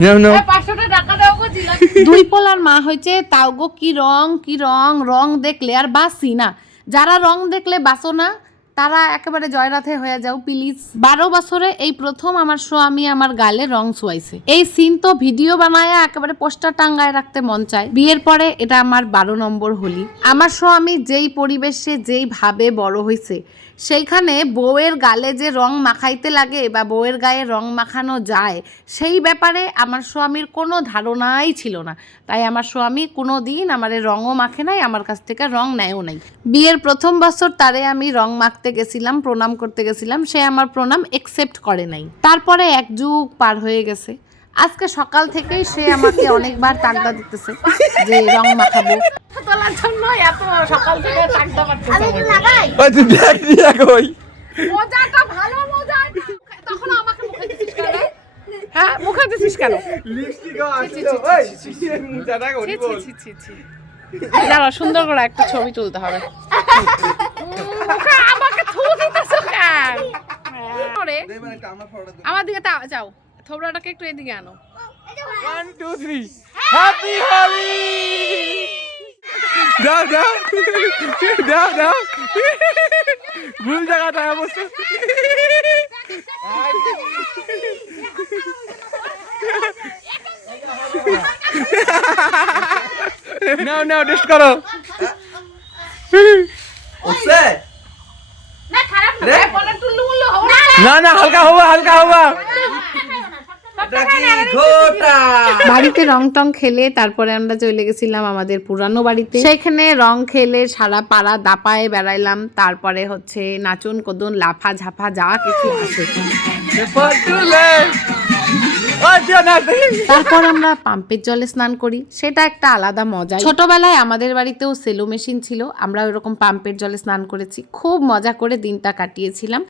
No. দুই পোলার মা হয়েছে তাও গো কি রং কি রং রং দেখলে আর বাসি না। যারা রং দেখলে বাসো না তারা একেবারে জয়রাথে হয়ে যাও প্লিজ। বারো বছরে এই প্রথম আমার স্বামী আমার গালে রং ছোয়াইছে এই সিন তো ভিডিও বানায় একেবারে পোস্টার টাঙ্গায় রাখতে মন চায়। বিয়ের পরে এটা আমার বারো নম্বর হোলি। আমার স্বামী যেই পরিবেশে যেই ভাবে বড় হয়েছে সেইখানে বউয়ের গালে যে রং মাখাইতে লাগে বা বউয়ের গায়ে রং মাখানো যায়, সেই ব্যাপারে আমার স্বামীর কোনো ধারণাই ছিল না। তাই আমার স্বামী কোনো দিন আমার রঙও মাখে নাই, আমার কাছ থেকে রং নেয়ও নাই। বিয়ের প্রথম বছর তারে আমি রং মাখতে গেছিলাম, প্রণাম করতে গেছিলাম, সে আমার প্রণাম একসেপ্ট করে নাই। তারপরে এক যুগ পার হয়ে গেছে। আজকে সকাল থেকেই সে আমাকে অনেকবার তাগদা দিতেছে যে রং মাখাবো। তোলার জন্য এত সকাল থেকে তাগদা মারতেছে ওই তুই দেখ মজাটা ভালো মজা। তখন আমাকে মুখে দিছিস কেন? হ্যাঁ মুখে দিছিস কেন? লিপস্টিকও ওই। বল। দাঁড়া সুন্দর করে একটা ছবি তুলতে হবে। মুখে আমাকে থু দিতেছ কেন? একটা আমার দিকে তা- যাও। থোবড়াটাকে একটু এদিকে আনো। 1 2 3 হ্যাপি হোলি দাও দাও। দাও দাও। ভুল জায়গাটা অবশ্য নাও নাও টেস্ট করো। না না হালকা হবা হালকা হবা। বাড়িতে রং টং খেলে তারপরে আমরা চলে গেছিলাম আমাদের পুরানো বাড়িতে। সেখানে রং খেলে সারা পাড়া দাপায়ে বেড়াইলাম তারপরে হচ্ছে নাচন কদন লাফা ঝাফা যা কিছু আছে। তারপর আমরা পাম্পের জলে স্নান করি সেটা একটা আলাদা মজা। ছোটবেলায় আমাদের বাড়িতেও সেলো মেশিন ছিল আমরা ওরকম পাম্পের জলে স্নান করেছি। খুব মজা করে দিনটা কাটিয়েছিলাম।